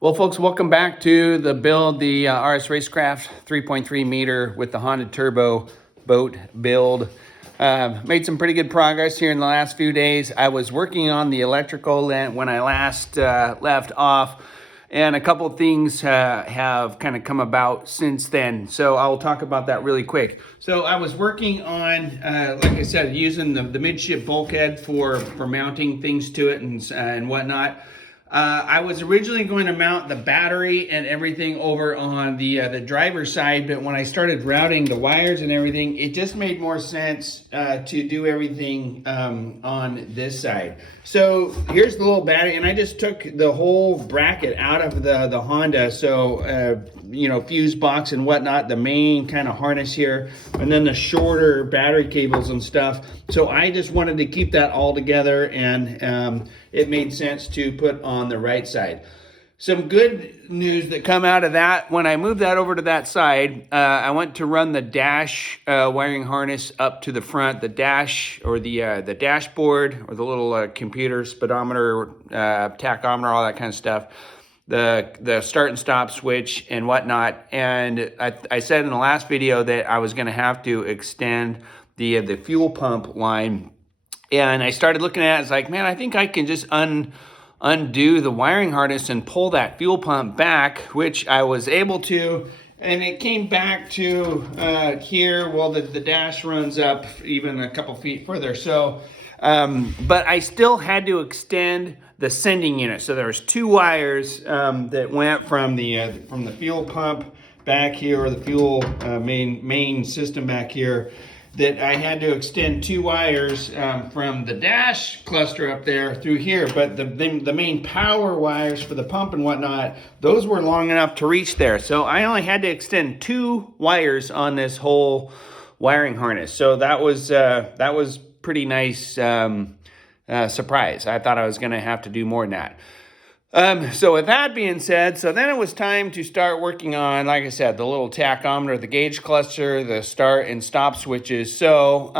Well, folks, welcome back to the build, the RS Racecraft 3.3 meter with the Honda Turbo boat build. Made some pretty good progress here in the last few days. I was working on the electrical when I last left off, and a couple of things have kind of come about since then. So I'll talk about that really quick. So I was working on, like I said, using the midship bulkhead for mounting things to it and whatnot. I was originally going to mount the battery and everything over on the driver's side, but when I started routing the wires and everything, it just made more sense to do everything on this side. So here's the little battery, and I just took the whole bracket out of the Honda. So, fuse box and whatnot, the main kind of harness here, and then the shorter battery cables and stuff. So I just wanted to keep that all together, and it made sense to put on the right side. Some good news that come out of that, when I moved that over to that side, I went to run the dash wiring harness up to the front, the dash or the dashboard or the little computer, speedometer, tachometer, all that kind of stuff, the start and stop switch and whatnot. And I said in the last video that I was going to have to extend the fuel pump line. And I started looking at it, it's like, man, I think I can just undo the wiring harness and pull that fuel pump back, which I was able to. And it came back to here. Well, the dash runs up even a couple feet further. So, but I still had to extend the sending unit. So there was two wires that went from the fuel pump back here, or the fuel main system back here, that I had to extend two wires from the dash cluster up there through here. But the main power wires for the pump and whatnot, those were long enough to reach there. So I only had to extend two wires on this whole wiring harness. So that was pretty nice surprise. I thought I was gonna have to do more than that. So with that being said, so then it was time to start working on, like I said, the little tachometer, the gauge cluster, the start and stop switches. So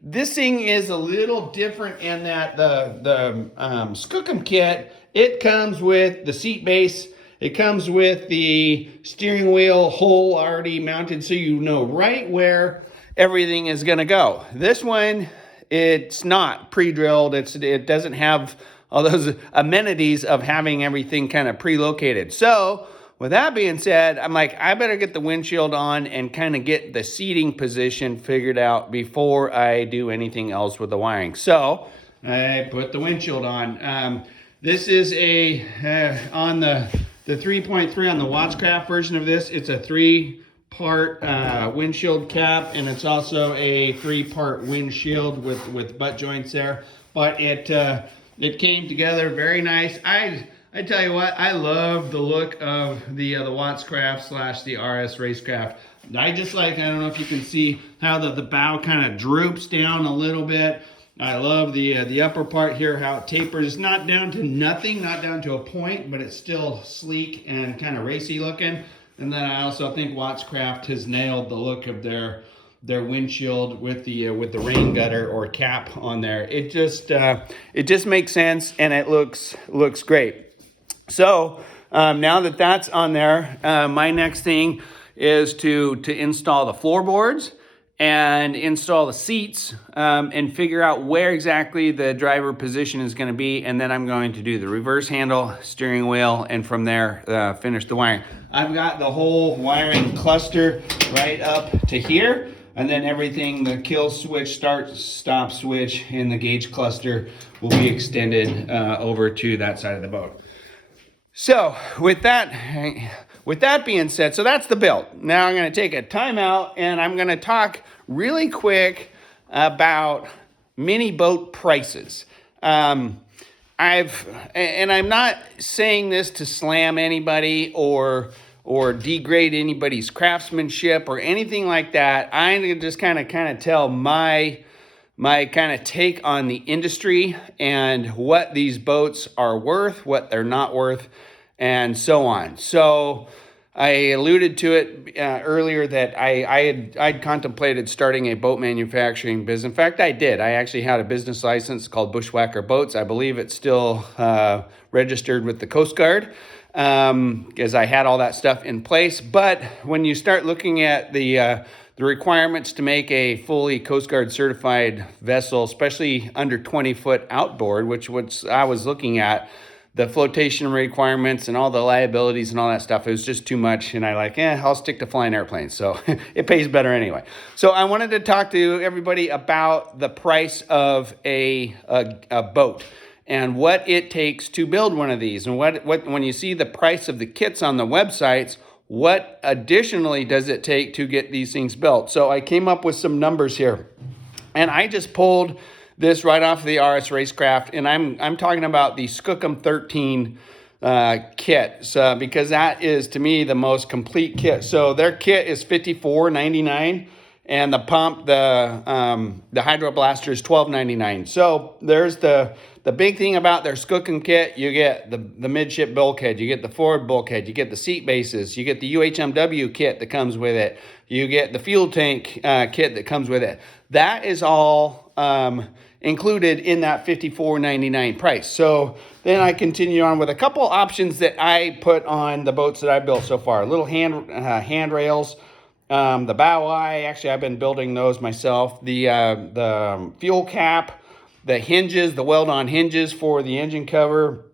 this thing is a little different in that the Skookum kit, it comes with the seat base, it comes with the steering wheel hole already mounted, so you know right where everything is gonna go. This one, it's not pre-drilled. It doesn't have all those amenities of having everything kind of pre-located. So with that being said, I'm like, I better get the windshield on and kind of get the seating position figured out before I do anything else with the wiring. So I put the windshield on. This is on the 3.3 on the Wattscraft version of this, it's a 3-part windshield cap, and it's also a 3-part windshield with butt joints there. But it came together very nice. I tell you what, I love the look of the Wattscraft / the RS Racecraft. I just like, I don't know if you can see how the bow kind of droops down a little bit. I love the upper part here, how it tapers. It's not down to nothing, not down to a point, but it's still sleek and kind of racy looking. And then I also think Wattscraft has nailed the look of their windshield with the rain gutter or cap on there. It just makes sense, and it looks great. So now that that's on there, my next thing is to install the floorboards and install the seats and figure out where exactly the driver position is going to be, and then I'm going to do the reverse handle, steering wheel, and from there finish the wiring. I've got the whole wiring cluster right up to here, and then everything, the kill switch, start, stop switch, and the gauge cluster will be extended over to that side of the boat. So with that being said, so that's the build. Now I'm going to take a timeout, and I'm going to talk really quick about mini boat prices. I'm not saying this to slam anybody or degrade anybody's craftsmanship or anything like that. I'm going to just kind of tell my kind of take on the industry and what these boats are worth, what they're not worth, and so on. So I alluded to it earlier that I'd contemplated starting a boat manufacturing business. In fact, I did. I actually had a business license called Bushwhacker Boats. I believe it's still registered with the Coast Guard, because I had all that stuff in place. But when you start looking at the requirements to make a fully Coast Guard certified vessel, especially under 20-foot outboard, which I was looking at, the flotation requirements and all the liabilities and all that stuff, it was just too much. And I'll stick to flying airplanes. So it pays better anyway. So I wanted to talk to everybody about the price of a boat and what it takes to build one of these. And what when you see the price of the kits on the websites, what additionally does it take to get these things built? So I came up with some numbers here, and I just pulled this right off of the RS Racecraft, and I'm talking about the Skookum 13 kit, so because that is to me the most complete kit. So their kit is $54.99, and the pump, the hydro blaster is $12.99. So there's the big thing about their Skookum kit. You get the midship bulkhead, you get the forward bulkhead, you get the seat bases, you get the UHMW kit that comes with it, you get the fuel tank kit that comes with it. That is all included in that $54.99 price. So then I continue on with a couple options that I put on the boats that I built so far. Little handrails, the bow eye. Actually, I've been building those myself. The fuel cap, the hinges, the weld-on hinges for the engine cover,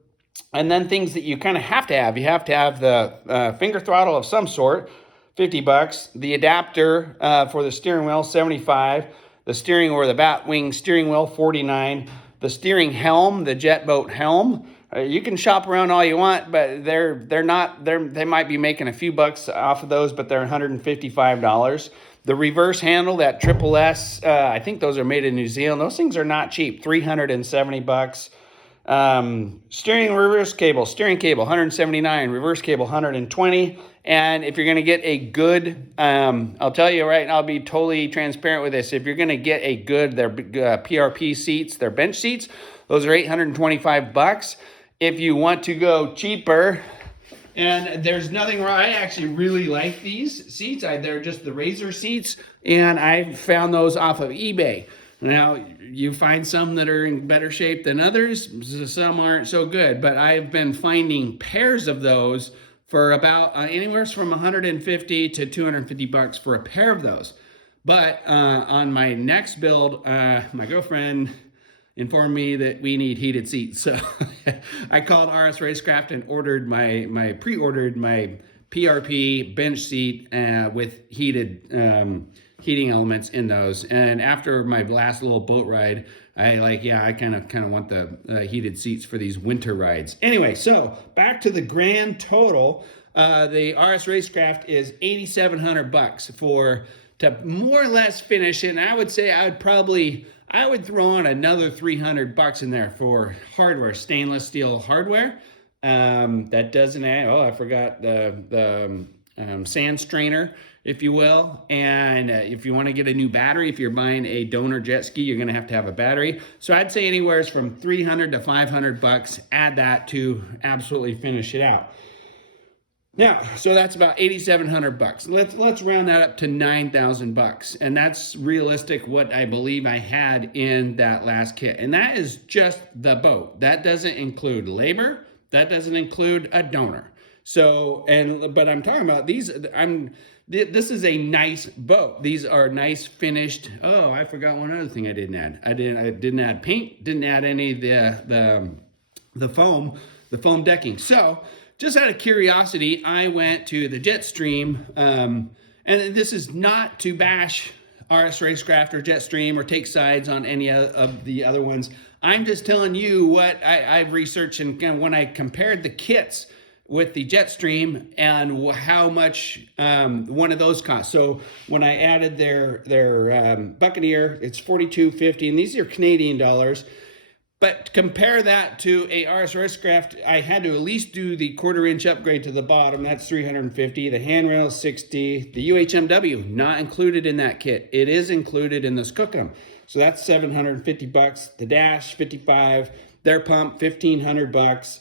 and then things that you kind of have to have. You have to have the finger throttle of some sort, $50. The adapter for the steering wheel, $75. The steering or the bat wing steering wheel, $49. The steering helm, the jet boat helm, you can shop around all you want, but they might be making a few bucks off of those, but they're $155. The reverse handle, that Triple S, I think those are made in New Zealand. Those things are not cheap, $370. Steering reverse cable, steering cable, $179. Reverse cable, $120. And if you're going to get a good, I'll tell you right now, I'll be totally transparent with this. If you're going to get a good, their PRP seats, their bench seats, those are $825. If you want to go cheaper, and there's nothing wrong, I actually really like these seats. They're just the Razor seats, and I found those off of eBay. Now, you find some that are in better shape than others. Some aren't so good, but I've been finding pairs of those for about anywhere from $150 to $250 for a pair of those. But on my next build, my girlfriend informed me that we need heated seats. So I called RS Racecraft and pre-ordered my PRP bench seat with heating elements in those. And after my last little boat ride, I kind of want the heated seats for these winter rides. Anyway, so back to the grand total. The RS Racecraft is $8,700 to more or less finish. And I would say I would throw on another $300 in there for hardware, stainless steel hardware. That doesn't add, I forgot the sand strainer, if you will. And if you want to get a new battery, if you're buying a donor jet ski, you're going to have a battery. So I'd say anywhere from $300 to $500. Add that to absolutely finish it out. Now, so that's about $8,700. Let's round that up to $9,000, and that's realistic. What I believe I had in that last kit, and that is just the boat. That doesn't include labor. That doesn't include a donor. So, but I'm talking about these. This is a nice boat. These are nice finished. Oh, I forgot one other thing I didn't add. I didn't add paint. Didn't add any of the foam decking. So, just out of curiosity, I went to the Jetstream, and this is not to bash RS Racecraft or Jetstream or take sides on any of the other ones. I'm just telling you what I've researched, and when I compared the kits with the Jetstream and how much one of those costs. So when I added their Buccaneer, it's $42.50, and these are Canadian dollars. But compare that to a RS Racecraft, I had to at least do the 1/4 inch upgrade to the bottom. That's $350. The handrail, $60. The UHMW, not included in that kit. It is included in the Skookum. So that's $750. The dash, $55. Their pump, $1,500.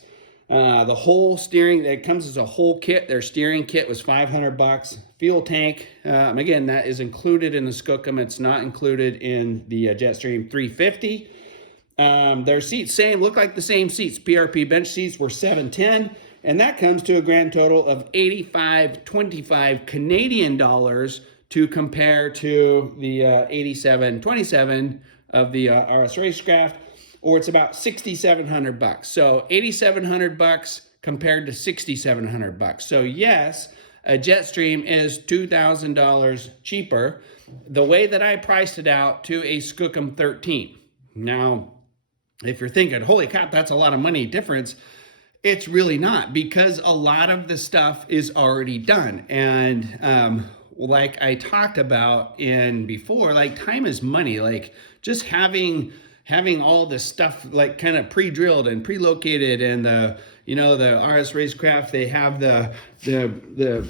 The whole steering, it comes as a whole kit. Their steering kit was $500. Fuel tank, again, that is included in the Skookum. It's not included in the Jetstream 350. Their seats, look like the same seats. PRP bench seats were $710, and that comes to a grand total of $85.25 Canadian dollars to compare to the $87.27 of the RS Racecraft, or it's about $6,700. So $8,700 compared to $6,700. So yes, a Jetstream is $2,000 cheaper. The way that I priced it out to a Skookum 13. Now, if you're thinking, holy crap, that's a lot of money difference, it's really not, because a lot of the stuff is already done. And like I talked about in before, like time is money. Like just having all this stuff like kind of pre-drilled and pre-located, and the RS Racecraft, they have the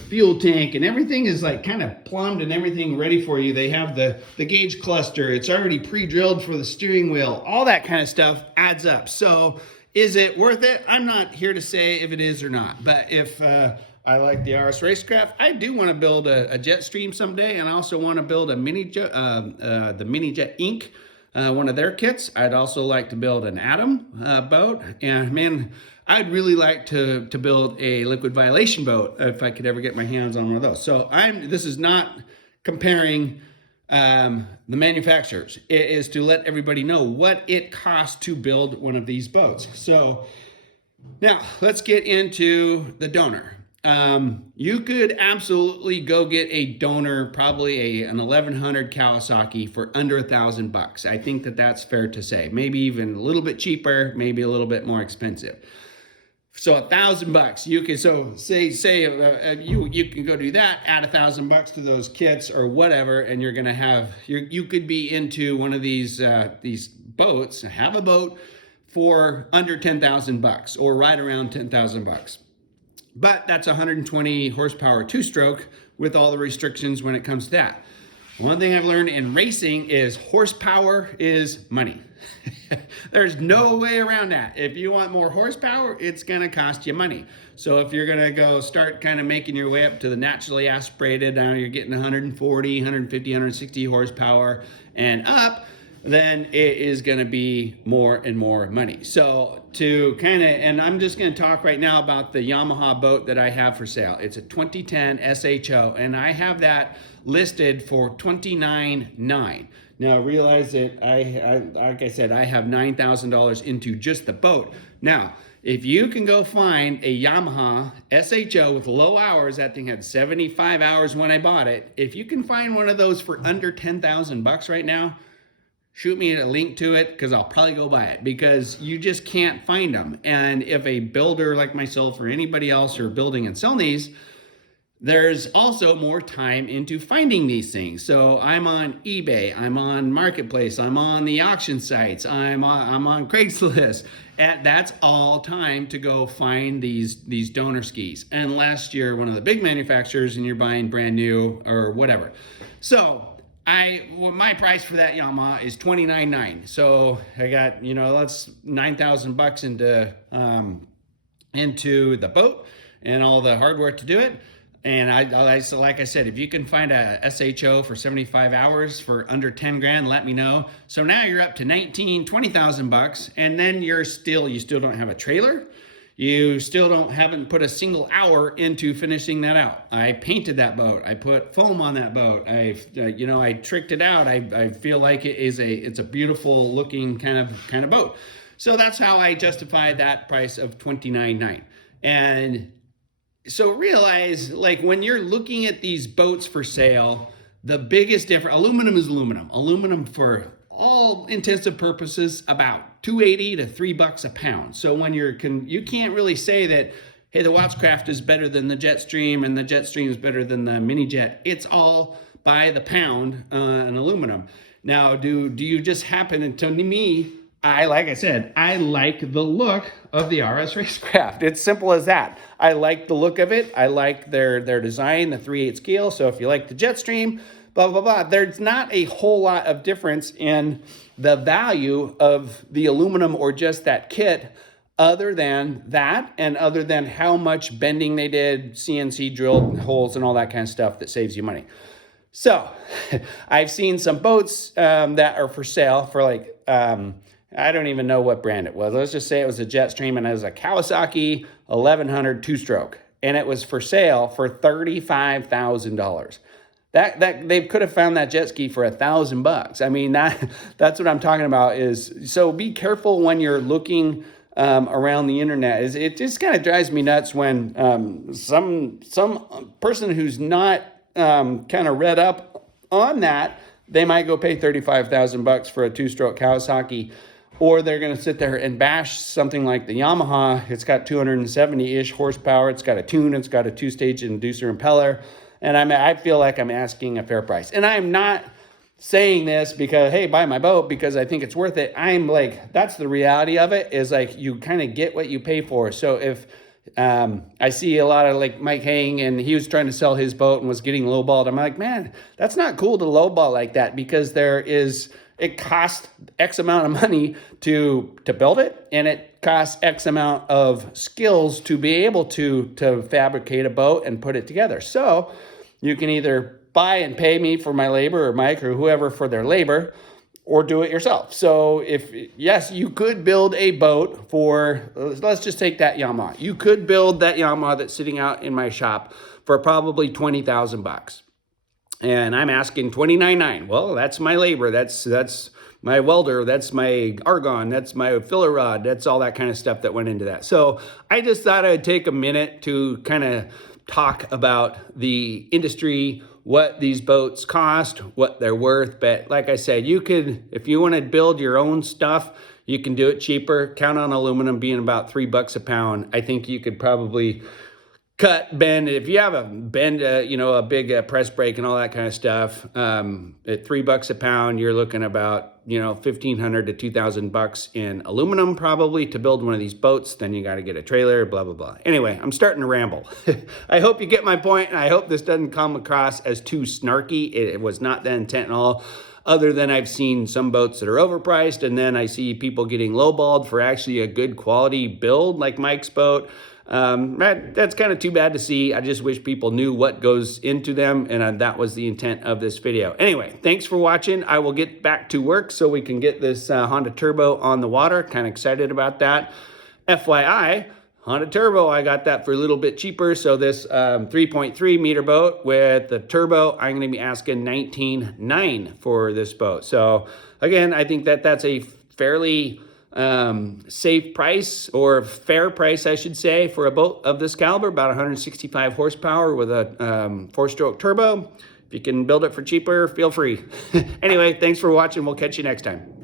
fuel tank and everything is like kind of plumbed and everything ready for you. They have the gauge cluster, it's already pre-drilled for the steering wheel. All that kind of stuff adds up. So is it worth it? I'm not here to say if it is or not, but if I like the RS Racecraft, I do want to build a Jetstream someday, and I also want to build a the Mini-Jet Inc., one of their kits. I'd also like to build an Atom boat, and man, I'd really like to build a liquid violation boat if I could ever get my hands on one of those. So this is not comparing the manufacturers. It is to let everybody know what it costs to build one of these boats. So now let's get into the donor. You could absolutely go get a donor, probably an 1100 Kawasaki for under $1,000. I think that's fair to say. Maybe even a little bit cheaper, maybe a little bit more expensive. So $1,000, you can, so say you can go do that, add $1,000 to those kits or whatever, and you're gonna have, you could be into one of these boats, have a boat for under $10,000 or right around $10,000. But that's 120 horsepower two-stroke with all the restrictions when it comes to that. One thing I've learned in racing is horsepower is money. There's no way around that. If you want more horsepower, it's gonna cost you money. So if you're gonna go start kind of making your way up to the naturally aspirated, you're getting 140, 150, 160 horsepower and up, then it is going to be more and more money. So to kind of, and I'm just going to talk right now about the Yamaha boat that I have for sale. It's a 2010 SHO, and I have that listed for $29,900. Now realize that like I said, I have $9,000 into just the boat. Now, if you can go find a Yamaha SHO with low hours, that thing had 75 hours when I bought it. If you can find one of those for under $10,000 right now, shoot me a link to it, because I'll probably go buy it, because you just can't find them. And if a builder like myself or anybody else are building and selling these, there's also more time into finding these things. So I'm on eBay, I'm on Marketplace, I'm on the auction sites, I'm on Craigslist, and that's all time to go find these donor skis, unless you're one of the big manufacturers and you're buying brand new or whatever. So my price for that Yamaha is $29,900. So I got, that's $9,000 into the boat and all the hardware to do it. And so like I said, if you can find a SHO for 75 hours for under 10 grand, let me know. So now you're up to $20,000, and then you still don't have a trailer. You still haven't put a single hour into finishing that out. I painted that boat. I put foam on that boat. I tricked it out. I feel like it's a beautiful looking kind of boat. So that's how I justify that price of $29,900. And so realize, like, when you're looking at these boats for sale, the biggest difference, aluminum is aluminum. Aluminum, for all intents and purposes, about $2.80 to $3 a pound. So when you can't really say that, hey, the Wattscraft is better than the Jetstream and the Jetstream is better than the Mini-Jet. It's all by the pound in aluminum. Now, do you just happen, and to me, like I said, I like the look of the RS Racecraft. It's simple as that. I like the look of it. I like their design, the 3/8 scale. So if you like the Jetstream, blah, blah, blah, there's not a whole lot of difference in the value of the aluminum or just that kit, other than that, and other than how much bending they did, CNC drilled holes and all that kind of stuff that saves you money. So I've seen some boats that are for sale for like, I don't even know what brand it was. Let's just say it was a Jetstream, and it was a Kawasaki 1100 two-stroke, and it was for sale for $35,000. That they could have found that jet ski for $1,000. I mean, that's what I'm talking about. Is so be careful when you're looking around the internet. It just kind of drives me nuts when some person who's not kind of read up on that, they might go pay $35,000 for a two-stroke Kawasaki, or they're going to sit there and bash something like the Yamaha. It's got 270-ish horsepower. It's got a tune. It's got a two-stage inducer impeller. And I feel like I'm asking a fair price. And I'm not saying this because, hey, buy my boat because I think it's worth it. I'm like, that's the reality of it, is like you kind of get what you pay for. So if I see a lot of like Mike Hang, and he was trying to sell his boat and was getting lowballed, I'm like, man, that's not cool to lowball like that, because it costs X amount of money to build it, and it costs X amount of skills to be able to fabricate a boat and put it together. So you can either buy and pay me for my labor, or Mike or whoever for their labor, or do it yourself. So yes, you could build a boat for, let's just take that Yamaha. You could build that Yamaha that's sitting out in my shop for probably $20,000. And I'm asking $29,900. Well, that's my labor. That's my welder. That's my argon. That's my filler rod. That's all that kind of stuff that went into that. So I just thought I'd take a minute to kind of talk about the industry, what these boats cost, what they're worth. But like I said, you could, if you want to build your own stuff, you can do it cheaper. Count on aluminum being about $3 a pound. I think you could probably cut, bend. If you have a a big press brake and all that kind of stuff, at $3 a pound, you're looking about, $1,500 to $2,000 in aluminum probably to build one of these boats. Then you got to get a trailer, blah, blah, blah. Anyway, I'm starting to ramble. I hope you get my point, and I hope this doesn't come across as too snarky. It was not the intent at all. Other than I've seen some boats that are overpriced, and then I see people getting lowballed for actually a good quality build like Mike's boat. That's kind of too bad to see. I just wish people knew what goes into them, and that was the intent of this video. Anyway, thanks for watching. I will get back to work so we can get this Honda Turbo on the water. Kind of excited about that. FYI, Honda Turbo, I got that for a little bit cheaper. So this 3.3 meter boat with the turbo, I'm going to be asking $19,900 for this boat. So again, I think that's a fairly safe price, or fair price, I should say, for a boat of this caliber, about 165 horsepower with a 4-stroke turbo. If you can build it for cheaper, feel free. Anyway, thanks for watching. We'll catch you next time.